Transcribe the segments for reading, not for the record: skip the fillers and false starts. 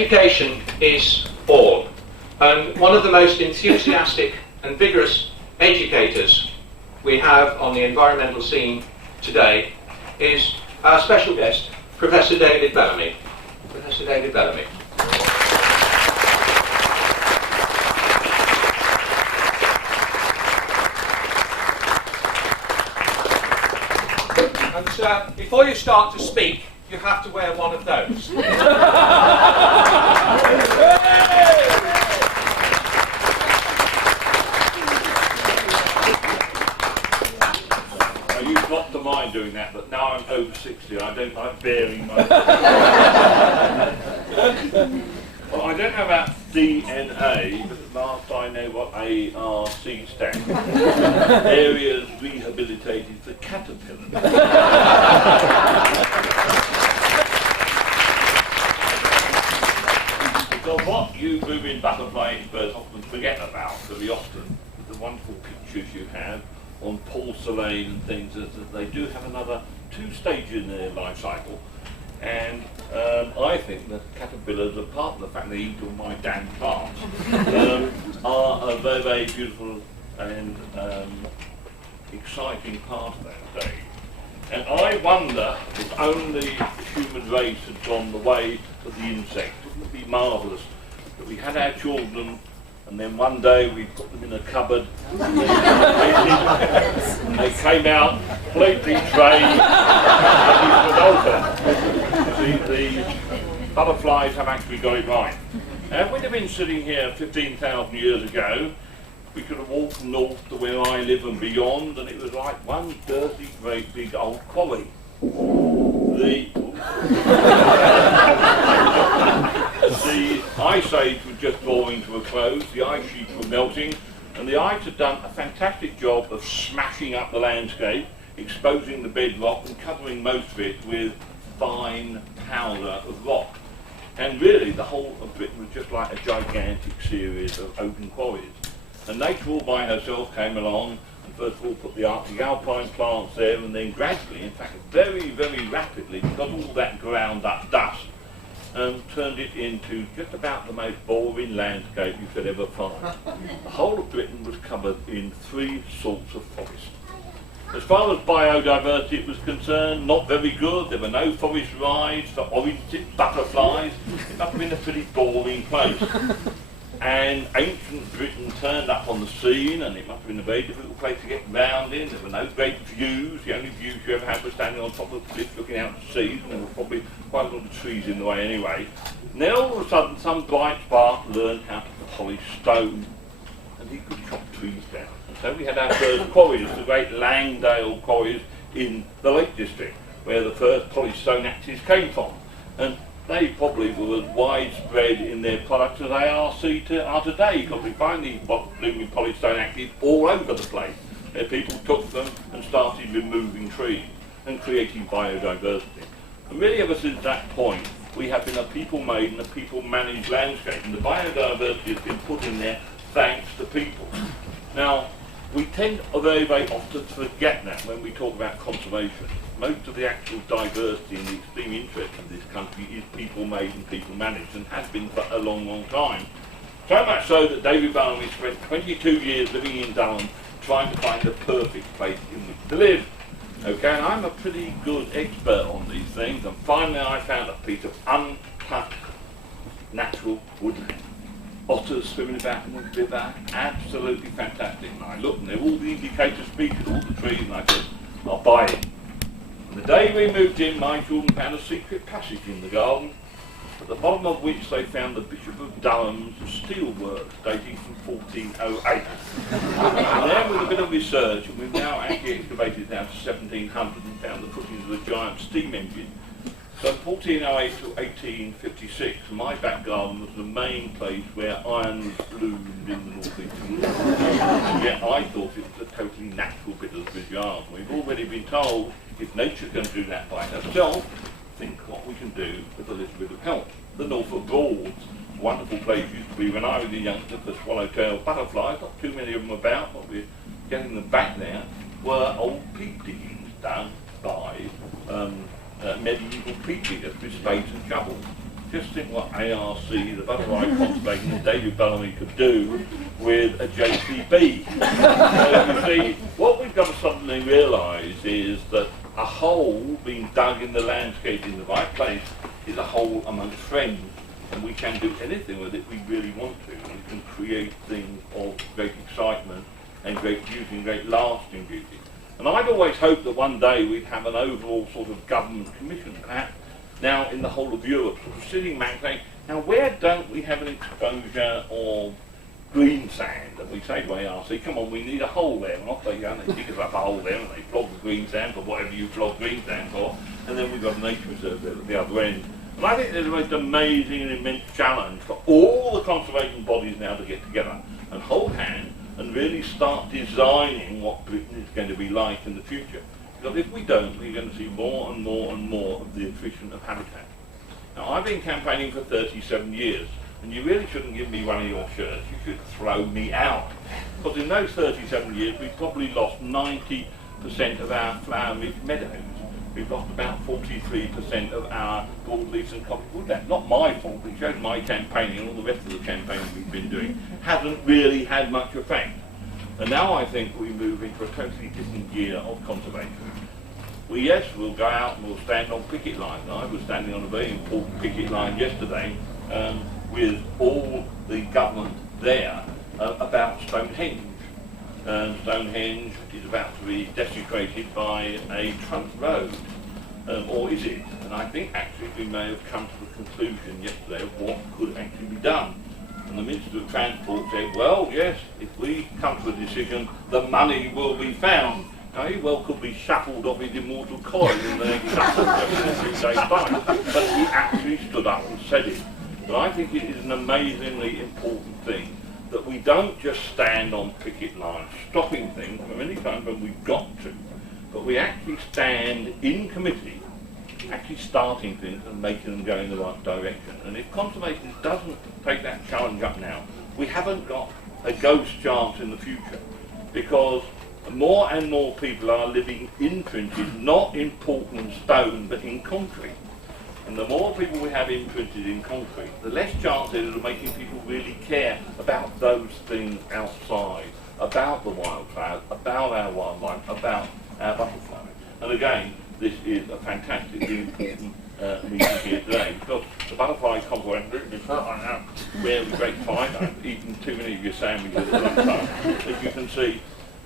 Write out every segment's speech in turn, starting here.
education is all. And one of the most enthusiastic and vigorous educators we have on the environmental scene today is our special guest, Professor David Bellamy. Professor David Bellamy. And before you start to speak, you have to wear one of those. I used not to mind doing that, but now I'm over 60, I don't like bearing my... Well, I don't know about DNA, but at last I know what ARC stands for. Areas Rehabilitated for Caterpillars. So what you moving butterfly experts often forget about very often, the wonderful pictures you have on porcelain and things, is that they do have another 2 stages in their life cycle. And I think that caterpillars, apart from the fact they eat all my damn plants, are a very, very beautiful and exciting part of that stage. And I wonder if only the human race had gone the way of the insect. Wouldn't it be marvellous that we had our children and then one day we put them in a cupboard and they came out completely trained the butterflies have actually got it right. And we'd have been sitting here 15,000 years ago, we could have walked north to where I live and beyond, and it was like one dirty, great big old quarry. The ice age was just drawing to a close, the ice sheets were melting, and the ice had done a fantastic job of smashing up the landscape, exposing the bedrock and covering most of it with fine powder of rock. And really the whole of Britain was just like a gigantic series of open quarries. And nature all by herself came along and first of all put the Arctic alpine plants there, and then gradually, in fact very, very rapidly, got all that ground up dust and turned it into just about the most boring landscape you could ever find. The whole of Britain was covered in 3 sorts of forest. As far as biodiversity was concerned, not very good. There were no forest rides for orange-tipped butterflies. It must have been a pretty boring place. And ancient Britain turned up on the scene, and it must have been a very difficult place to get round in. There were no great views. The only views you ever had were standing on top of the cliff looking out to sea, and there were probably quite a lot of trees in the way anyway. And then all of a sudden some bright spark learned how to polish stone, and he could chop trees down. And so we had our first quarries, the great Langdale quarries in the Lake District, where the first polished stone axes came from. And they probably were as widespread in their products as they are today, because we find these blooming polished stone axes all over the place, where people took them and started removing trees and creating biodiversity. And really ever since that point, we have been a people-made and a people-managed landscape, and the biodiversity has been put in there thanks to people. Now, we tend very, very often to forget that when we talk about conservation. Most of the actual diversity and the extreme interest of this country is people-made and people-managed, and has been for a long, long time. So much so that David Bellamy spent 22 years living in Durham trying to find the perfect place in which to live. Okay, and I'm a pretty good expert on these things, and finally I found a piece of untouched natural woodland. Otters swimming about in the river, absolutely fantastic. And I looked, and they're all the indicator speakers, all the trees, and I said, I'll buy it. And the day we moved in, my children found a secret passage in the garden, at the bottom of which they found the Bishop of Durham's steelworks dating from 1408. And then with a bit of research, and we've now actually excavated down to 1700 and found the footings of the giant steam engine. So 1408 to 1856, my back garden was the main place where iron was bloomed in the North East England. And yet I thought it was a totally natural bit of the yard. We've already been told, if nature can do that by herself, think what we can do with a little bit of help. The Norfolk Broads, wonderful place used to be when I was a youngster for swallowtail butterflies, not too many of them about, but we're getting them back there, were old peat diggings done by medieval peat diggers with spades and shovels. just think what ARC, the Butterfly Conservation, and David Bellamy could do with a JCB. So you see, what we've got to suddenly realise is that a hole being dug in the landscape in the right place is a hole amongst friends, and we can do anything with it we really want to. We can create things of great excitement and great beauty and great lasting beauty. And I'd always hoped that one day we'd have an overall sort of government commission, perhaps now in the whole of Europe, sort of sitting back saying, now where don't we have an exposure of green sand? And we say to ARC, come on, we need a hole there. And off they go and they dig us up a hole there and they flog the green sand for whatever you flog green sand for. And then we've got a nature reserve there at the other end. And I think there's a most amazing and immense challenge for all the conservation bodies now to get together and hold hands and really start designing what Britain is going to be like in the future. Because if we don't, we're going to see more and more and more of the attrition of habitat. Now, I've been campaigning for 37 years, and you really shouldn't give me one of your shirts. You should throw me out. Because in those 37 years, we've probably lost 90% of our flower-rich meadows. We've lost about 43% of our broadleafs and copper woodland. Not my fault, it shows my campaigning and all the rest of the campaigning we've been doing hasn't really had much effect. And now I think we move into a totally different gear of conservation. We'll go out and we'll stand on picket lines. I was standing on a very important picket line yesterday with all the government there about Stonehenge. Stonehenge is about to be desecrated by a trunk road, or is it? And I think actually we may have come to the conclusion yesterday of what could actually be done. And the Minister of Transport said, well, yes, if we come to a decision, the money will be found. Now, he well could be shuffled off his immortal coil in the next couple of 3 days' time. But he actually stood up and said it. And I think it is an amazingly important thing that we don't just stand on picket lines, stopping things many times when we've got to, but we actually stand in committee, actually starting things and making them go in the right direction. And if conservation doesn't take that challenge up now, we haven't got a ghost chance in the future, because more and more people are living imprinted, not in Portland stone, but in concrete. And the more people we have imprinted in concrete, the less chance there is of making people really care about those things outside, about the wildflowers, about our wildlife, about our butterflies. And again, this is a fantastically important meeting here today, because the butterfly conference, we're a great fight. I've eaten too many of your sandwiches at lunchtime, as you can see,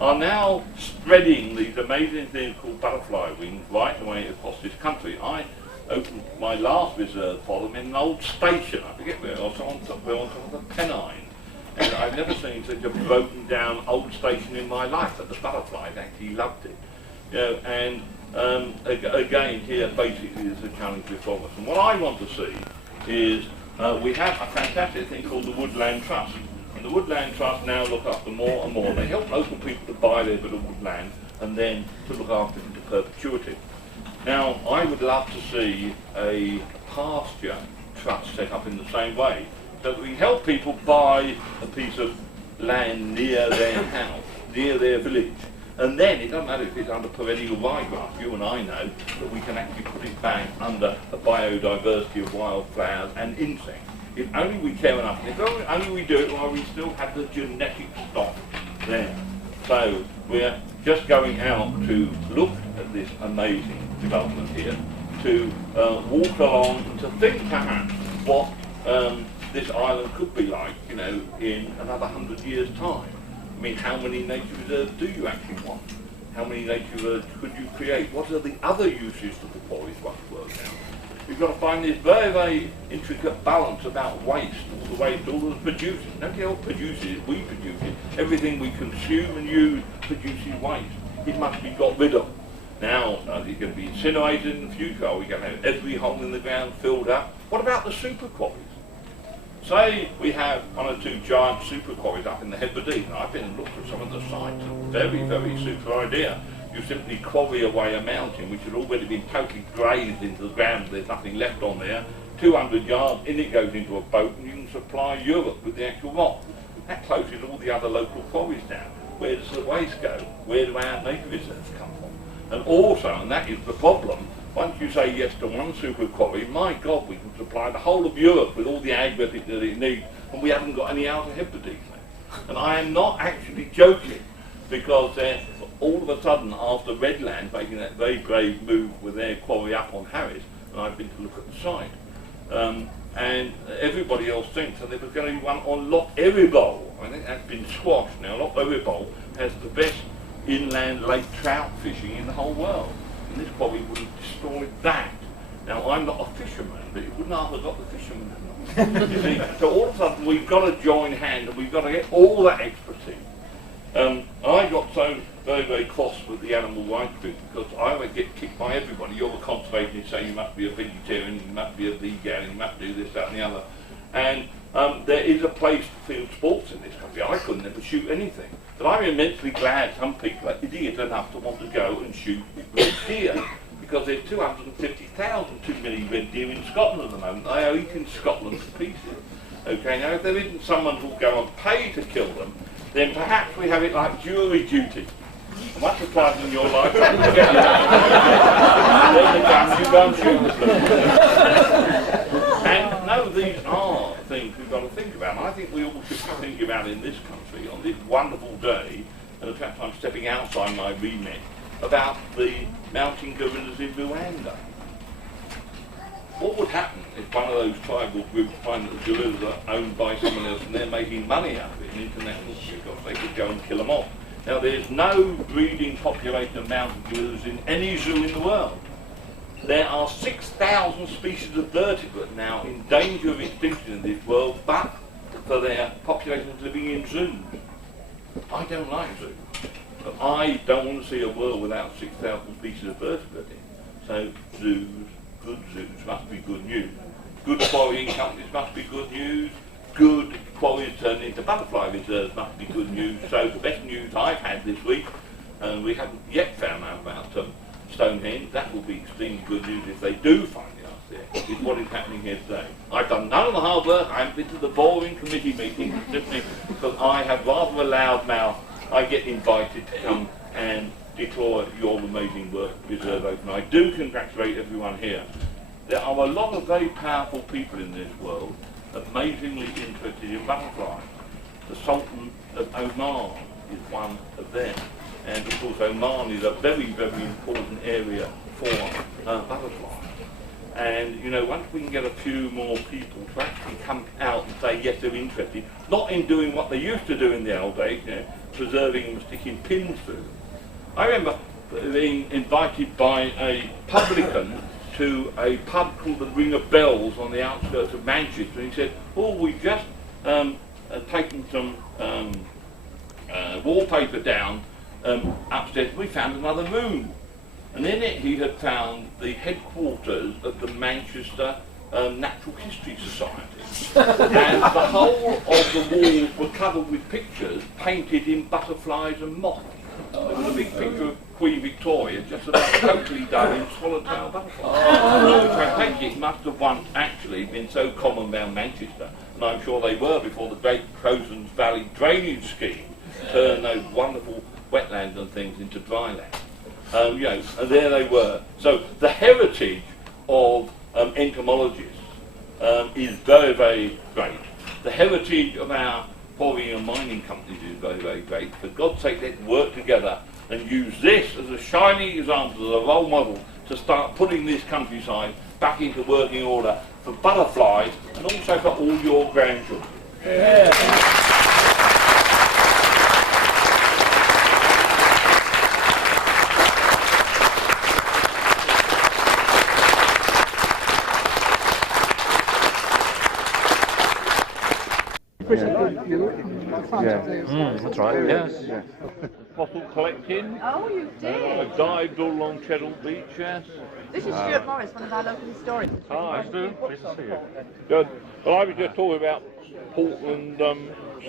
are now spreading these amazing things called butterfly wings right away across this country. I opened my last reserve for them in an old station, I forget where, or on top of the Pennine. And I've never seen such a broken down old station in my life, but the butterflies actually loved it. You know, and again, here basically is the challenge before us. And what I want to see is we have a fantastic thing called the Woodland Trust. And the Woodland Trust now look after more and more. They help local people to buy their bit of woodland and then to look after it into perpetuity. Now, I would love to see a pasture trust set up in the same way, so that we help people buy a piece of land near their house, near their village. And then, it doesn't matter if it's under perennial ryegrass, you and I know that we can actually put it back under a biodiversity of wildflowers and insects. If only we care enough, and if only we do it while we still have the genetic stock there. So we're just going out to look at this amazing development here, to walk along and to think perhaps what this island could be like, you know, in another 100 years' time. I mean, how many nature reserves do you actually want? How many nature reserves could you create? What are the other uses of the quarries once worked out? We've got to find this very, very intricate balance about waste, all the waste, all the producers. Nobody else produces it, we produce it. Everything we consume and use produces waste. It must be got rid of. Now, is it going to be incinerated in the future? Are we going to have every hole in the ground filled up? What about the super quarries? Say we have 1 or 2 giant super quarries up in the Hebrides. I've been and looked at some of the sites. Very, very super idea. You simply quarry away a mountain which had already been totally grazed into the ground. There's nothing left on there. 200 yards, in it goes into a boat, and you can supply Europe with the actual rock. That closes all the other local quarries down. Where does the waste go? Where do our nature reserves come from? And also, and that is the problem, once you say yes to one super quarry, my God, we can supply the whole of Europe with all the aggregate that it needs, and we haven't got any outer Hebrides left. And I am not actually joking, because all of a sudden, after Redland making that very brave move with their quarry up on Harris, and I've been to look at the site, and everybody else thinks that there was going to be one on Loch Erriboll. I think that's been squashed now. Loch Erriboll has the best inland lake trout fishing in the whole world, and this quarry would have destroyed that. Now, I'm not a fisherman, but it wouldn't have got the fisherman. You see? So all of a sudden, we've got to join hands, and we've got to get all that expertise. I got so very, very cross with the animal rights group because I would get kicked by everybody. You're a conservationist, saying you must be a vegetarian, you must be a vegan, you must do this, that and the other. And there is a place for field sports in this country. I couldn't ever shoot anything. But I'm immensely glad some people are idiots enough to want to go and shoot red deer, because there's 250,000 too many red deer in Scotland at the moment. They are eating Scotland to pieces. Okay, now if there isn't someone who'll go and pay to kill them, then perhaps we have it like jury duty. Once or twice in your life, there's a gun, you go and shoot them. And no, these are things we've got to think about. And I think we all should think about in this country on this wonderful day, and perhaps I'm stepping outside my remit, about the mountain gorillas in Rwanda. What would happen if one of those tribal groups find that the gorillas are owned by someone else and they're making money out of it in international because they could go and kill them off? Now, there's no breeding population of mountain gorillas in any zoo in the world. There are 6,000 species of vertebrate now in danger of extinction in this world, but for their populations living in zoos. I don't like zoos, but I don't want to see a world without 6,000 species of vertebrate in. So zoos, good zoos must be good news. Good quarrying companies must be good news. Good quarries turned into butterfly reserves must be good news. So the best news I've had this week, and we haven't yet found out about Stonehenge, that will be extremely good news if they do find the answer there, is what is happening here today. I've done none of the hard work. I haven't been to the boring committee meetings simply because I have rather a loud mouth. I get invited to come and deplore your amazing work, Reserve Open. I do congratulate everyone here. There are a lot of very powerful people in this world amazingly interested in butterflies. The Sultan of Oman is one of them. And of course Oman is a very, very important area for butterflies. And you know, once we can get a few more people to actually come out and say yes, they're interested, not in doing what they used to do in the old days, you know, preserving and sticking pins through them. I remember being invited by a publican to a pub called the Ring of Bells on the outskirts of Manchester, and he said, oh, we've just taken some wallpaper down upstairs, we found another room. And in it he had found the headquarters of the Manchester Natural History Society. And the whole of the walls were covered with pictures painted in butterflies and moths. There was a big picture of Queen Victoria just about totally done in swallowtail butterflies. Which I think it must have once actually been so common around Manchester, and I'm sure they were before the Great Crozons Valley drainage scheme turned those wonderful wetlands and things into dry land. You know, and there they were. So the heritage of entomologists is very, very great. The heritage of our quarrying and mining companies is very, very great. For God's sake, let's work together and use this as a shining example, as a role model, to start putting this countryside back into working order for butterflies and also for all your grandchildren. Yeah. That's right, yes. Yeah. Fossil collecting. Oh, you did? I've dived all along Cheddar Beach, yes. This is Stuart Morris, one of our local historians. Hi, Stu. Nice to see you. Good. Well, I was just talking about Portland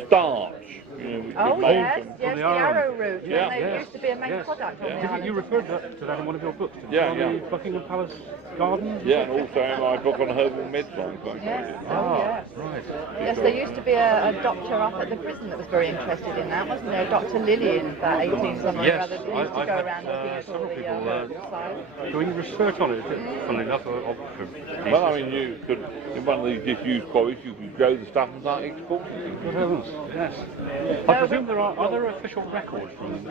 starch. You know, which Oh was made yes, from- yes, the the arrow. arrowroot. Yeah, And they yes, used to be a main yes. product on the Yeah. island. You referred to that in one of your books, didn't you? Yeah, On yeah. the Buckingham Palace Gardens? Yeah, and also in my book on herbal medicine. Yes, oh Ah, yes. right. Yes, there used to be a doctor up at the prison that was very interested in that, wasn't there? Dr. Lilly in about 18 something or Yes, other. He used to I've go had, around looking at all several the people, side. doing research on it, funnily enough, Well, I mean, you could, in one of these disused quarries, you could grow the stuff and start exporting it. Good heavens, yes. I presume there are there official records from the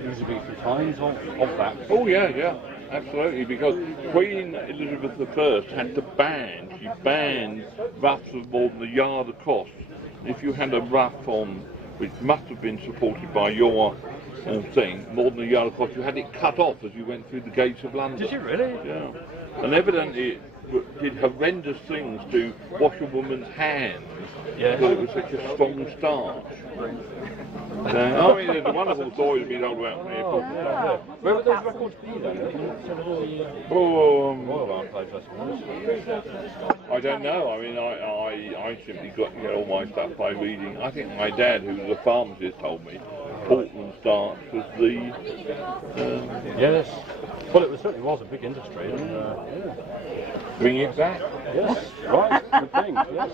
Elizabethan times of that? Oh yeah, yeah, absolutely. Because Queen Elizabeth I had to ban. She banned ruffs of more than a yard across. If you had a ruff on, which must have been supported by your thing, more than a yard across, you had it cut off as you went through the gates of London. Did you really? Yeah. And evidently it did horrendous things to wash a woman's hands Yes. because it was such a strong starch. So, I mean, there's a wonderful story to be told about from the airport. Where would those records be then? Royal Archives, I suppose. I don't know. I mean, I simply got to get all my stuff by reading. I think my dad, who was a pharmacist, told me Portland starch was the. Yes. Well, it certainly was a big industry. And, Bring it back. yes, right, good thing, yes.